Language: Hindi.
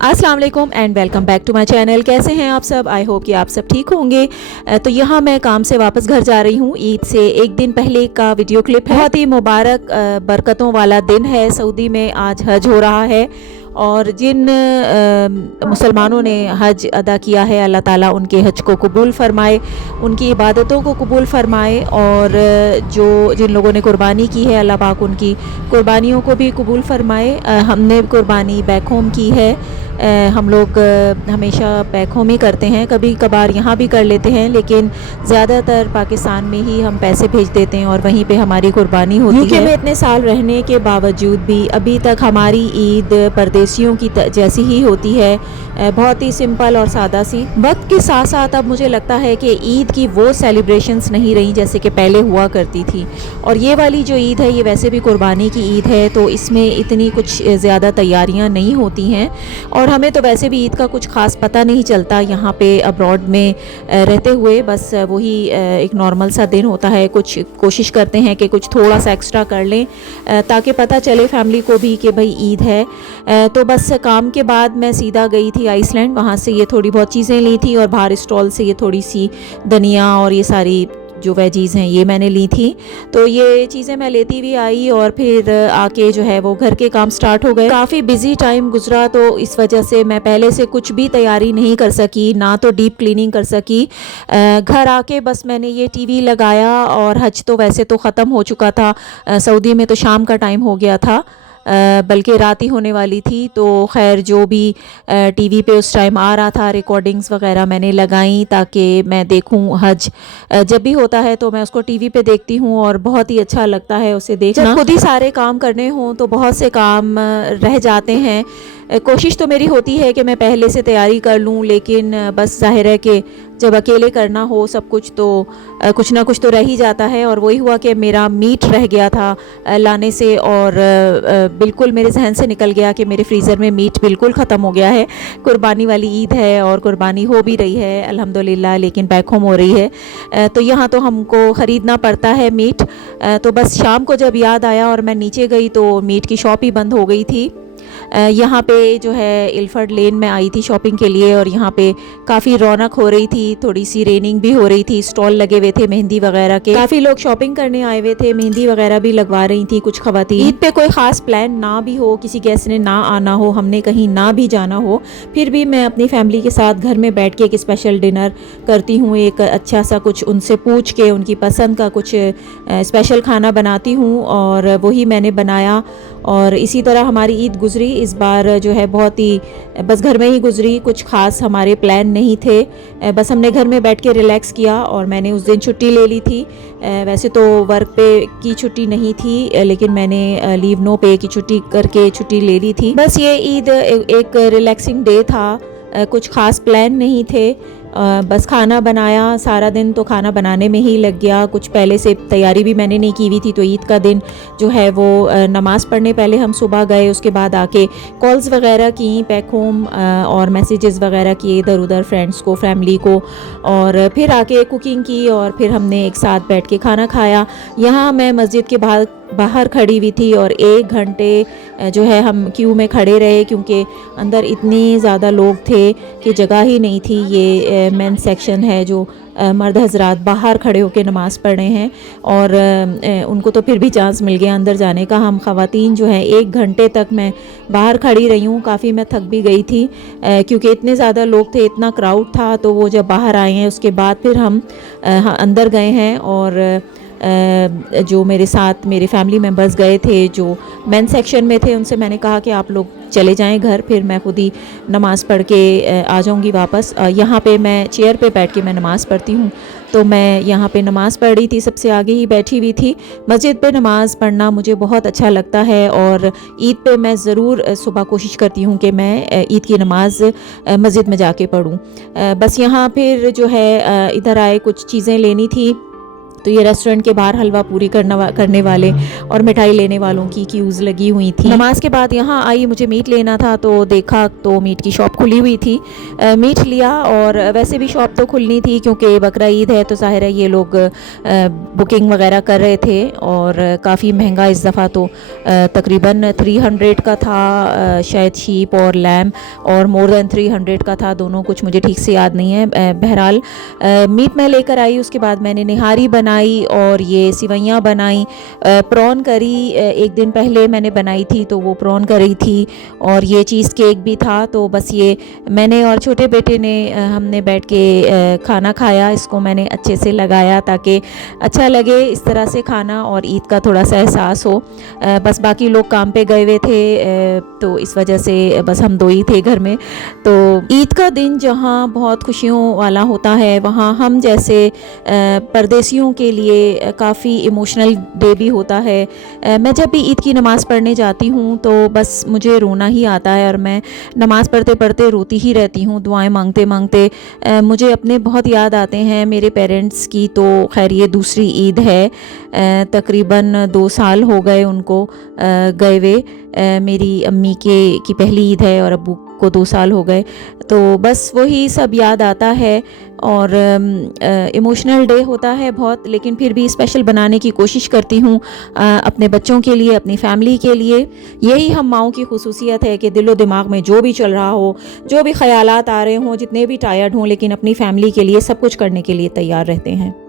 अस्सलाम वालेकुम and welcome back to my channel. कैसे हैं आप सब? आई होप कि आप सब ठीक होंगे। तो यहाँ मैं काम से वापस घर जा रही हूँ। ईद से एक दिन पहले का वीडियो क्लिप है। बहुत ही मुबारक बरकतों वाला दिन है। सऊदी में आज हज हो रहा है और जिन मुसलमानों ने हज अदा किया है, अल्लाह ताला उनके हज को कबूल फ़रमाए, उनकी इबादतों को कबूल फ़रमाए। और जिन लोगों ने कुर्बानी की है, अल्लाह पाक उनकी कुर्बानियों को भी कबूल फ़रमाए। हमने कुर्बानी बैक होम की है। हम लोग हमेशा बैक होम ही करते हैं, कभी कभार यहाँ भी कर लेते हैं, लेकिन ज़्यादातर पाकिस्तान में ही हम पैसे भेज देते हैं और वहीं पे हमारी कुर्बानी होती है। यूके में इतने साल रहने के बावजूद भी अभी तक हमारी ईद परदेशियों की जैसी ही होती है, बहुत ही सिंपल और सादा सी। वक्त के साथ साथ अब मुझे लगता है कि ईद की वो सेलिब्रेशंस नहीं रही जैसे कि पहले हुआ करती थी। और ये वाली जो ईद है, ये वैसे भी कुर्बानी की ईद है, तो इसमें इतनी कुछ ज़्यादा तैयारियां नहीं होती हैं और हमें तो वैसे भी ईद का कुछ ख़ास पता नहीं चलता यहाँ पे अब्रॉड में रहते हुए। बस वही एक नॉर्मल सा दिन होता है। कुछ कोशिश करते हैं कि कुछ थोड़ा सा एक्स्ट्रा कर लें ताकि पता चले फैमिली को भी कि भाई ईद है। तो बस काम के बाद मैं सीधा गई थी आइसलैंड। वहाँ से ये थोड़ी बहुत चीज़ें ली थी और बाहर स्टॉल से ये थोड़ी सी धनिया और ये सारी जो वेजीज़ हैं ये मैंने ली थी। तो ये चीज़ें मैं लेती हुई आई और फिर आके जो है वो घर के काम स्टार्ट हो गए। काफ़ी बिजी टाइम गुजरा, तो इस वजह से मैं पहले से कुछ भी तैयारी नहीं कर सकी, ना तो डीप क्लीनिंग कर सकी। घर आके बस मैंने ये टीवी लगाया और हज तो वैसे तो ख़त्म हो चुका था। सऊदी में तो शाम का टाइम हो गया था, बल्कि रात ही होने वाली थी। तो खैर जो भी टीवी पे उस टाइम आ रहा था, रिकॉर्डिंग्स वगैरह मैंने लगाई ताकि मैं देखूं। हज जब भी होता है तो मैं उसको टीवी पे देखती हूँ और बहुत ही अच्छा लगता है उसे देखना। जब खुद ही सारे काम करने हों तो बहुत से काम रह जाते हैं। कोशिश तो मेरी होती है कि मैं पहले से तैयारी कर लूँ, लेकिन बस जाहिर है कि जब अकेले करना हो सब कुछ तो कुछ ना कुछ तो रह ही जाता है। और वही हुआ कि मेरा मीट रह गया था लाने से और बिल्कुल मेरे जहन से निकल गया कि मेरे फ्रीज़र में मीट बिल्कुल ख़त्म हो गया है। कुर्बानी वाली ईद है और कुर्बानी हो भी रही है अल्हम्दुलिल्लाह, लेकिन बैक होम हो रही है तो यहाँ तो हमको ख़रीदना पड़ता है मीट। तो बस शाम को जब याद आया और मैं नीचे गई तो मीट की शॉप ही बंद हो गई थी। यहाँ पे जो है इल्फर्ड लेन में आई थी शॉपिंग के लिए और यहाँ पे काफ़ी रौनक हो रही थी, थोड़ी सी रेनिंग भी हो रही थी। स्टॉल लगे हुए थे मेहंदी वगैरह के, काफ़ी लोग शॉपिंग करने आए हुए थे, मेहंदी वगैरह भी लगवा रही थी कुछ ख़वातीन। ईद पे कोई ख़ास प्लान ना भी हो, किसी गेस्ट ने ना आना हो, हमने कहीं ना भी जाना हो, फिर भी मैं अपनी फैमिली के साथ घर में बैठ के एक स्पेशल डिनर करती हूँ। एक अच्छा सा कुछ उनसे पूछ के उनकी पसंद का कुछ स्पेशल खाना बनाती हूँ और वही मैंने बनाया। और इसी तरह हमारी ईद गुजरी इस बार जो है बहुत ही बस घर में ही गुजरी। कुछ ख़ास हमारे प्लान नहीं थे, बस हमने घर में बैठ के रिलैक्स किया। और मैंने उस दिन छुट्टी ले ली थी। वैसे तो वर्क पे की छुट्टी नहीं थी, लेकिन मैंने लीव नो पे की छुट्टी करके छुट्टी ले ली थी। बस ये ईद एक रिलैक्सिंग डे था, कुछ ख़ास प्लान नहीं थे। बस खाना बनाया, सारा दिन तो खाना बनाने में ही लग गया। कुछ पहले से तैयारी भी मैंने नहीं की हुई थी। तो ईद का दिन जो है वो नमाज़ पढ़ने पहले हम सुबह गए, उसके बाद आके कॉल्स वगैरह की बैक होम और मैसेजेस वगैरह किए इधर उधर फ्रेंड्स को, फैमिली को, और फिर आके कुकिंग की और फिर हमने एक साथ बैठ के खाना खाया। यहाँ मैं मस्जिद के बाहर खड़ी हुई थी और 1 घंटे जो है हम क्यू में खड़े रहे, क्योंकि अंदर इतने ज़्यादा लोग थे कि जगह ही नहीं थी। ये मेंस सेक्शन है जो मर्द हजरात बाहर खड़े होकर नमाज़ पढ़ रहे हैं और उनको तो फिर भी चांस मिल गया अंदर जाने का। हम ख़वातीन जो है 1 घंटे तक मैं बाहर खड़ी रही हूँ। काफ़ी मैं थक भी गई थी क्योंकि इतने ज़्यादा लोग थे, इतना क्राउड था। तो वो जब बाहर आए हैं उसके बाद फिर हम अंदर गए हैं और जो मेरे साथ मेरे फैमिली मेम्बर्स गए थे जो मेन सेक्शन में थे, उनसे मैंने कहा कि आप लोग चले जाएं घर, फिर मैं खुद ही नमाज़ पढ़ के आ जाऊंगी वापस। यहाँ पे मैं चेयर पे बैठ के मैं नमाज़ पढ़ती हूँ, तो मैं यहाँ पे नमाज़ पढ़ रही थी, सबसे आगे ही बैठी हुई थी। मस्जिद पे नमाज़ पढ़ना मुझे बहुत अच्छा लगता है और ईद पे मैं ज़रूर सुबह कोशिश करती हूँ कि मैं ईद की नमाज़ मस्जिद में जाके पढ़ूँ। बस यहाँ फिर जो है इधर आए, कुछ चीज़ें लेनी थी तो ये रेस्टोरेंट के बाहर हलवा पूरी करने वाले और मिठाई लेने वालों की क्यूज़ लगी हुई थी। नमाज के बाद यहाँ आई, मुझे मीट लेना था तो देखा तो मीट की शॉप खुली हुई थी। मीट लिया और वैसे भी शॉप तो खुलनी थी क्योंकि बकरा ईद है, तो ज़ाहिर है ये लोग बुकिंग वगैरह कर रहे थे और काफ़ी महंगा इस दफ़ा तो तकरीबन 300 का था शायद शीप और लैम, और मोर देन 300 का था दोनों, कुछ मुझे ठीक से याद नहीं है। बहरहाल मीट मैं लेकर आई, उसके बाद मैंने निहारी बनाई और ये सिवैयाँ बनाई। प्रॉन करी एक दिन पहले मैंने बनाई थी तो वो प्रॉन करी थी, और ये चीज़ केक भी था। तो बस ये मैंने और छोटे बेटे ने हमने बैठ के खाना खाया। इसको मैंने अच्छे से लगाया ताकि अच्छा लगे इस तरह से खाना और ईद का थोड़ा सा एहसास हो। बस बाकी लोग काम पे गए हुए थे तो इस वजह से बस हम दो ही थे घर में। तो ईद का दिन जहाँ बहुत खुशियों वाला होता है, वहाँ हम जैसे परदेसियों के लिए काफ़ी इमोशनल डे भी होता है। मैं जब भी ईद की नमाज़ पढ़ने जाती हूँ तो बस मुझे रोना ही आता है और मैं नमाज़ पढ़ते पढ़ते रोती ही रहती हूँ, दुआएं मांगते मांगते। मुझे अपने बहुत याद आते हैं मेरे पेरेंट्स की। तो खैर ये दूसरी ईद है, तकरीबन 2 साल हो गए उनको गए हुए। मेरी अम्मी की पहली ईद है और अब्बू को 2 साल हो गए। तो बस वही सब याद आता है और इमोशनल डे होता है बहुत, लेकिन फिर भी स्पेशल बनाने की कोशिश करती हूँ अपने बच्चों के लिए, अपनी फैमिली के लिए। यही हम माँओं की खुसूसियत है कि दिलो दिमाग में जो भी चल रहा हो, जो भी ख्यालात आ रहे हों, जितने भी टायर्ड हों, लेकिन अपनी फैमिली के लिए सब कुछ करने के लिए तैयार रहते हैं।